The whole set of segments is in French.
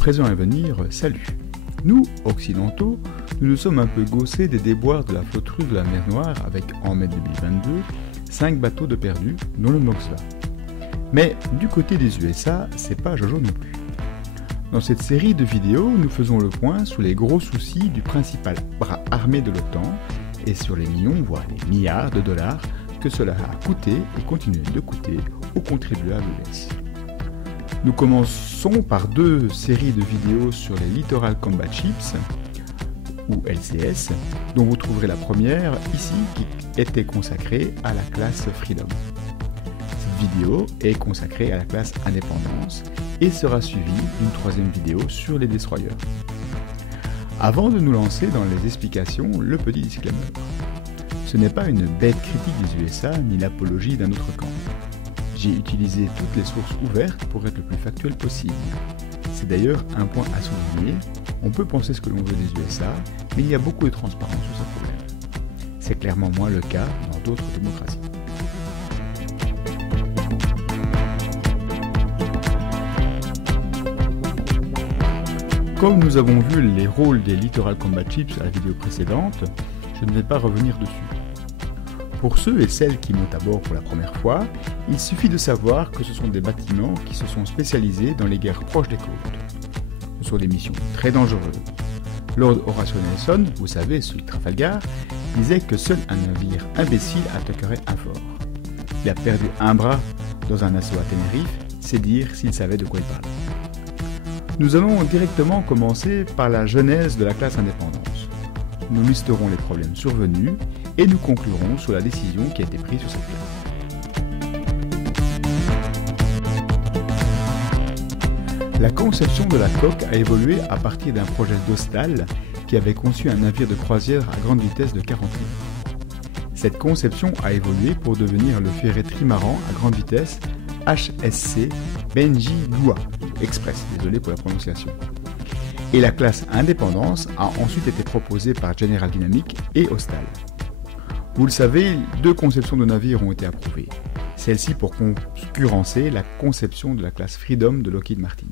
présent et à venir, salut. Nous, occidentaux, nous nous sommes un peu gaussés des déboires de la flotte russe de la mer Noire avec, en mai 2022, 5 bateaux de perdus, dont le Moxla. Mais du côté des USA, c'est pas Jojo non plus. Dans cette série de vidéos, nous faisons le point sur les gros soucis du principal bras armé de l'OTAN et sur les millions, voire les milliards de dollars que cela a coûté et continue de coûter aux contribuables US. Nous commençons par 2 séries de vidéos sur les Littoral Combat Ships, ou LCS, dont vous trouverez la première ici qui était consacrée à la classe Freedom. Cette vidéo est consacrée à la classe Indépendance et sera suivie d'une 3e vidéo sur les destroyers. Avant de nous lancer dans les explications, le petit disclaimer. Ce n'est pas une bête critique des USA ni l'apologie d'un autre camp. J'ai utilisé toutes les sources ouvertes pour être le plus factuel possible. C'est d'ailleurs un point à souligner, on peut penser ce que l'on veut des USA, mais il y a beaucoup de transparence sur ce problème. C'est clairement moins le cas dans d'autres démocraties. Comme nous avons vu les rôles des Littoral Combat Ships à la vidéo précédente, je ne vais pas revenir dessus. Pour ceux et celles qui montent à bord pour la première fois, il suffit de savoir que ce sont des bâtiments qui se sont spécialisés dans les guerres proches des côtes. Ce sont des missions très dangereuses. Lord Horatio Nelson, vous savez, celui de Trafalgar, disait que seul un navire imbécile attaquerait un fort. Il a perdu un bras dans un assaut à Tenerife, c'est dire s'il savait de quoi il parlait. Nous allons directement commencer par la genèse de la classe Indépendance. Nous listerons les problèmes survenus et nous conclurons sur la décision qui a été prise sur cette classe. La conception de la coque a évolué à partir d'un projet d'Hostal qui avait conçu un navire de croisière à grande vitesse de 40 000. Cette conception a évolué pour devenir le ferry trimaran à grande vitesse HSC Benji Gua Express, désolé pour la prononciation. Et la classe Indépendance a ensuite été proposée par General Dynamics et Hostal. Vous le savez, 2 conceptions de navires ont été approuvées. Celle-ci pour concurrencer la conception de la classe Freedom de Lockheed Martin.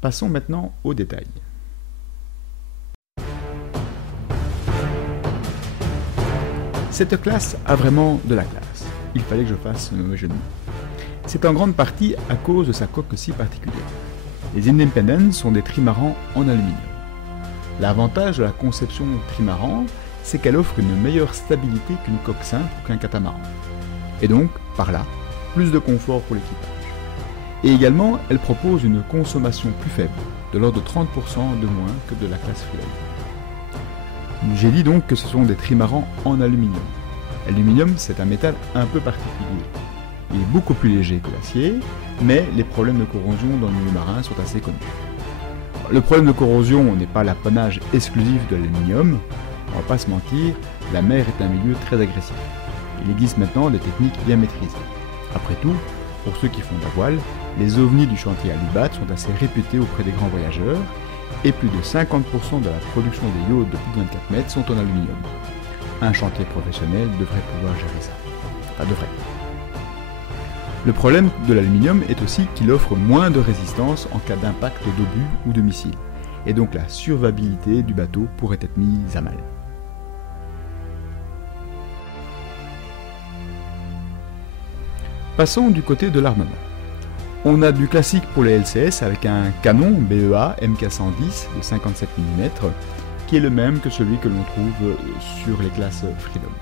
Passons maintenant aux détails. Cette classe a vraiment de la classe. Il fallait que je fasse ce mauvais jeu de mots. C'est en grande partie à cause de sa coque si particulière. Les Independence sont des trimarans en aluminium. L'avantage de la conception trimaran, c'est qu'elle offre une meilleure stabilité qu'une coque simple ou qu'un catamaran. Et donc, par là, plus de confort pour l'équipage. Et également, elle propose une consommation plus faible, de l'ordre de 30% de moins que de la classe Freedom. J'ai dit donc que ce sont des trimarans en aluminium. L'aluminium, c'est un métal un peu particulier. Il est beaucoup plus léger que l'acier, mais les problèmes de corrosion dans le milieu marin sont assez connus. Le problème de corrosion n'est pas l'apanage exclusif de l'aluminium. On va pas se mentir, la mer est un milieu très agressif. Il existe maintenant des techniques bien maîtrisées. Après tout, pour ceux qui font de la voile, les ovnis du chantier Alubat sont assez réputés auprès des grands voyageurs, et plus de 50% de la production des yachts de plus de 24 mètres sont en aluminium. Un chantier professionnel devrait pouvoir gérer ça. Pas devrait. Le problème de l'aluminium est aussi qu'il offre moins de résistance en cas d'impact d'obus ou de missiles, et donc la survivabilité du bateau pourrait être mise à mal. Passons du côté de l'armement. On a du classique pour les LCS avec un canon BEA MK110 de 57 mm, qui est le même que celui que l'on trouve sur les classes Freedom.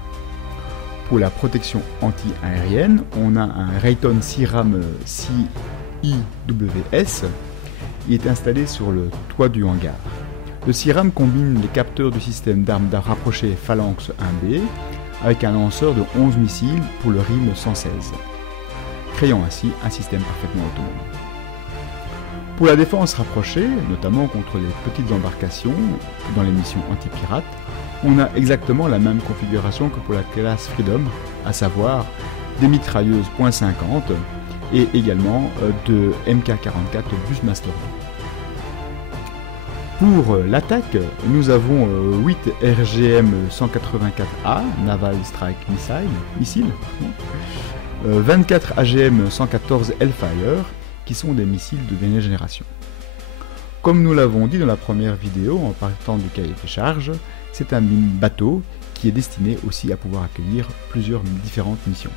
Pour la protection anti-aérienne, on a un Raytheon CIRAM CIWS. Il est installé sur le toit du hangar. Le CIRAM combine les capteurs du système d'armes rapprochées Phalanx 1B avec un lanceur de 11 missiles pour le RIM 116, créant ainsi un système parfaitement autonome. Pour la défense rapprochée, notamment contre les petites embarcations dans les missions anti-pirates, on a exactement la même configuration que pour la classe Freedom, à savoir des mitrailleuses .50 et également de MK44 Bushmaster. Pour l'attaque, nous avons 8 RGM-184A, Naval Strike Missile, 24 AGM-114 Hellfire, qui sont des missiles de dernière génération. Comme nous l'avons dit dans la première vidéo en partant du cahier des charges, c'est un bateau qui est destiné aussi à pouvoir accueillir plusieurs différentes missions.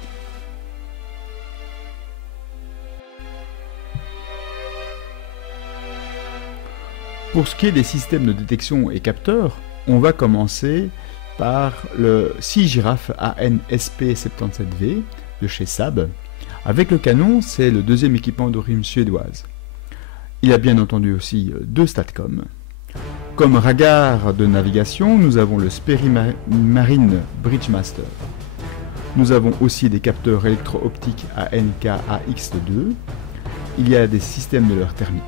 Pour ce qui est des systèmes de détection et capteurs, on va commencer par le Sea Giraffe AN-SP77V de chez Saab. Avec le canon, c'est le deuxième équipement d'origine suédoise. Il y a bien entendu aussi deux Statcom. Comme radar de navigation, nous avons le Sperry Marine Bridgemaster. Nous avons aussi des capteurs électro-optiques ANK-AX2. Il y a des systèmes de leurre thermique.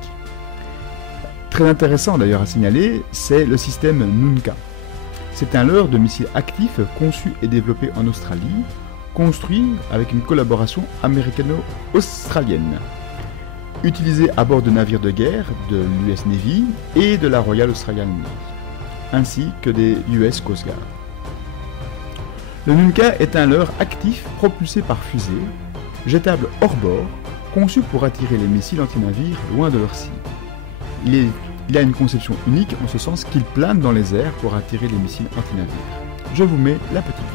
Très intéressant d'ailleurs à signaler, c'est le système Nunca. C'est un leurre de missile actif conçu et développé en Australie, construit avec une collaboration américano-australienne. Utilisé à bord de navires de guerre de l'US Navy et de la Royal Australian Navy, ainsi que des US Coast Guard. Le Nunca est un leurre actif propulsé par fusée, jetable hors bord, conçu pour attirer les missiles anti-navires loin de leur cible. Il a une conception unique en ce sens qu'il plane dans les airs pour attirer les missiles anti-navires. Je vous mets la petite vidéo.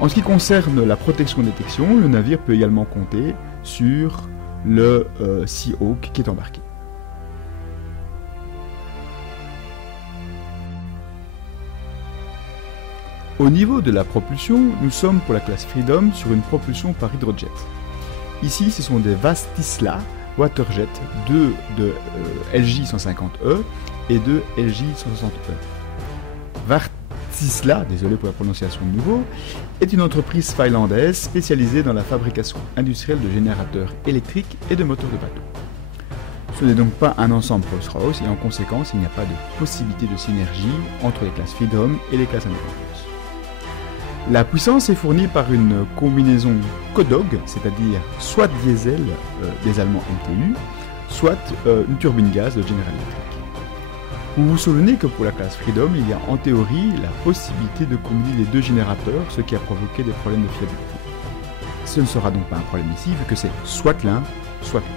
En ce qui concerne la protection-détection, le navire peut également compter sur le Seahawk qui est embarqué. Au niveau de la propulsion, nous sommes pour la classe Freedom sur une propulsion par hydrojet. Ici, ce sont des Vastisla Waterjet, deux de LJ150E et deux LJ160E. Vastisla, désolé pour la prononciation de nouveau, est une entreprise finlandaise spécialisée dans la fabrication industrielle de générateurs électriques et de moteurs de bateaux. Ce n'est donc pas un ensemble Rolls-Royce et en conséquence il n'y a pas de possibilité de synergie entre les classes Freedom et les classes Independence. La puissance est fournie par une combinaison CODOG, c'est-à-dire soit diesel des Allemands MTU, soit une turbine gaz de General Electric. Vous vous souvenez que pour la classe Freedom, il y a en théorie la possibilité de combiner les deux générateurs, ce qui a provoqué des problèmes de fiabilité. Ce ne sera donc pas un problème ici, vu que c'est soit l'un, soit l'autre.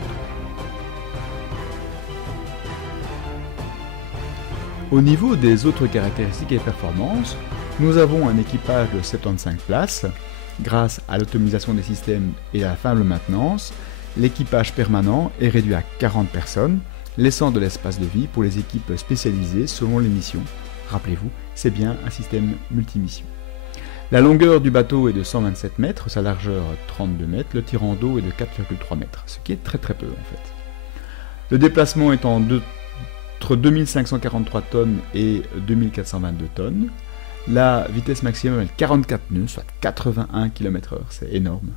Au niveau des autres caractéristiques et performances, nous avons un équipage de 75 places. Grâce à l'automatisation des systèmes et à la faible maintenance, l'équipage permanent est réduit à 40 personnes, laissant de l'espace de vie pour les équipes spécialisées selon les missions. Rappelez-vous, c'est bien un système multimission. La longueur du bateau est de 127 mètres, sa largeur 32 mètres, le tirant d'eau est de 4,3 mètres, ce qui est très peu en fait. Le déplacement est entre 2543 tonnes et 2422 tonnes. La vitesse maximum est de 44 nœuds, soit 81 km/h, c'est énorme.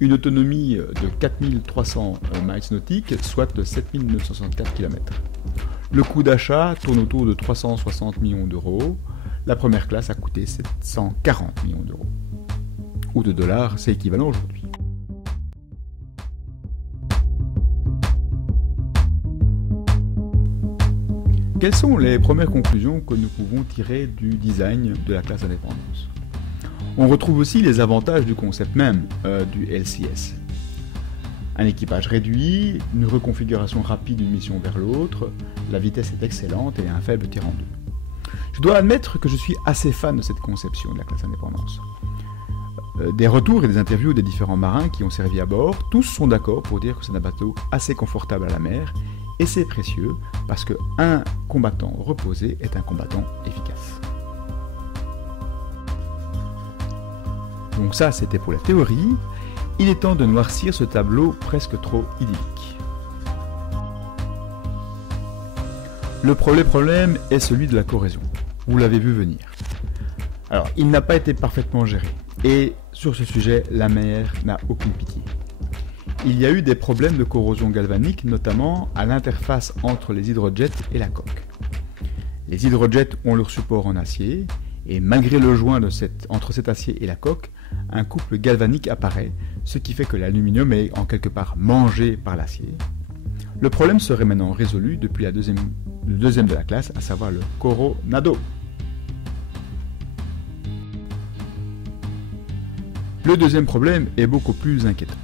Une autonomie de 4300 miles nautiques, soit de 7964 km. Le coût d'achat tourne autour de 360 millions d'euros. La première classe a coûté 740 millions d'euros. Ou de dollars, c'est équivalent aujourd'hui. Quelles sont les premières conclusions que nous pouvons tirer du design de la classe Indépendance ? On retrouve aussi les avantages du concept même du LCS. Un équipage réduit, une reconfiguration rapide d'une mission vers l'autre, la vitesse est excellente et un faible tirant d'eau. Je dois admettre que je suis assez fan de cette conception de la classe Indépendance. Des retours et des interviews des différents marins qui ont servi à bord, tous sont d'accord pour dire que c'est un bateau assez confortable à la mer, et c'est précieux parce qu'un combattant reposé est un combattant efficace. Donc ça, c'était pour la théorie. Il est temps de noircir ce tableau presque trop idyllique. Le problème est celui de la corrosion. Vous l'avez vu venir. Alors, il n'a pas été parfaitement géré. Et sur ce sujet, la mer n'a aucune pitié. Il y a eu des problèmes de corrosion galvanique, notamment à l'interface entre les hydrojets et la coque. Les hydrojets ont leur support en acier, et malgré le joint entre cet acier et la coque, un couple galvanique apparaît, ce qui fait que l'aluminium est en quelque part mangé par l'acier. Le problème serait maintenant résolu depuis le deuxième de la classe, à savoir le Coronado. Le deuxième problème est beaucoup plus inquiétant.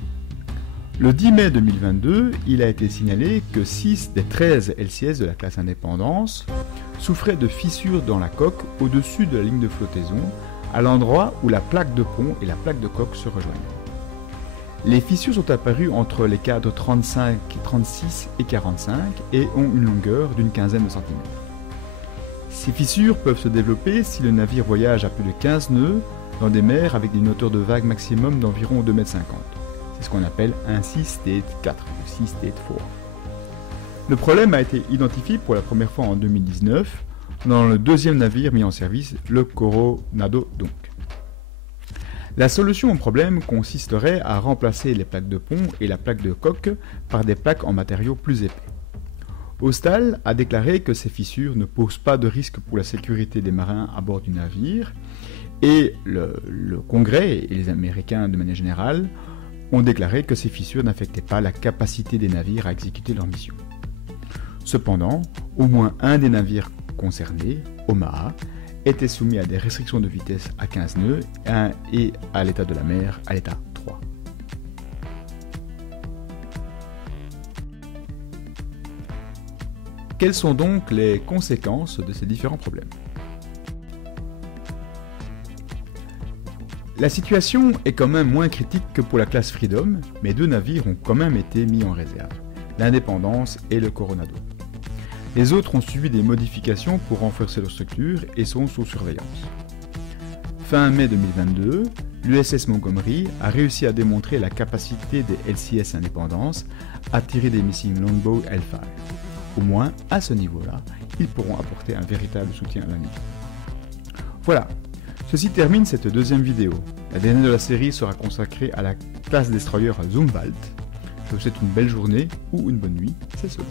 Le 10 mai 2022, il a été signalé que 6 des 13 LCS de la classe Indépendance souffraient de fissures dans la coque au-dessus de la ligne de flottaison, à l'endroit où la plaque de pont et la plaque de coque se rejoignent. Les fissures sont apparues entre les cadres 35, 36 et 45 et ont une longueur d'une quinzaine de centimètres. Ces fissures peuvent se développer si le navire voyage à plus de 15 nœuds dans des mers avec une hauteur de vague maximum d'environ 2,50 m. C'est ce qu'on appelle un Sea State 4 ou Sea State 4. Le problème a été identifié pour la première fois en 2019 dans le deuxième navire mis en service, le Coronado donc. La solution au problème consisterait à remplacer les plaques de pont et la plaque de coque par des plaques en matériaux plus épais. Hostal a déclaré que ces fissures ne posent pas de risque pour la sécurité des marins à bord du navire et le Congrès et les Américains de manière générale ont déclaré que ces fissures n'affectaient pas la capacité des navires à exécuter leur mission. Cependant, au moins un des navires concernés, Omaha, était soumis à des restrictions de vitesse à 15 nœuds et à l'état de la mer à l'état 3. Quelles sont donc les conséquences de ces différents problèmes ? La situation est quand même moins critique que pour la classe Freedom, mais 2 navires ont quand même été mis en réserve, l'Indépendance et le Coronado. Les autres ont suivi des modifications pour renforcer leur structure et sont sous surveillance. Fin mai 2022, l'USS Montgomery a réussi à démontrer la capacité des LCS Indépendance à tirer des missiles Longbow L5. Au moins, à ce niveau-là, ils pourront apporter un véritable soutien à la mission. Voilà, ceci termine cette deuxième vidéo. La dernière de la série sera consacrée à la classe destroyer Zumwalt. Je vous souhaite une belle journée ou une bonne nuit, c'est selon.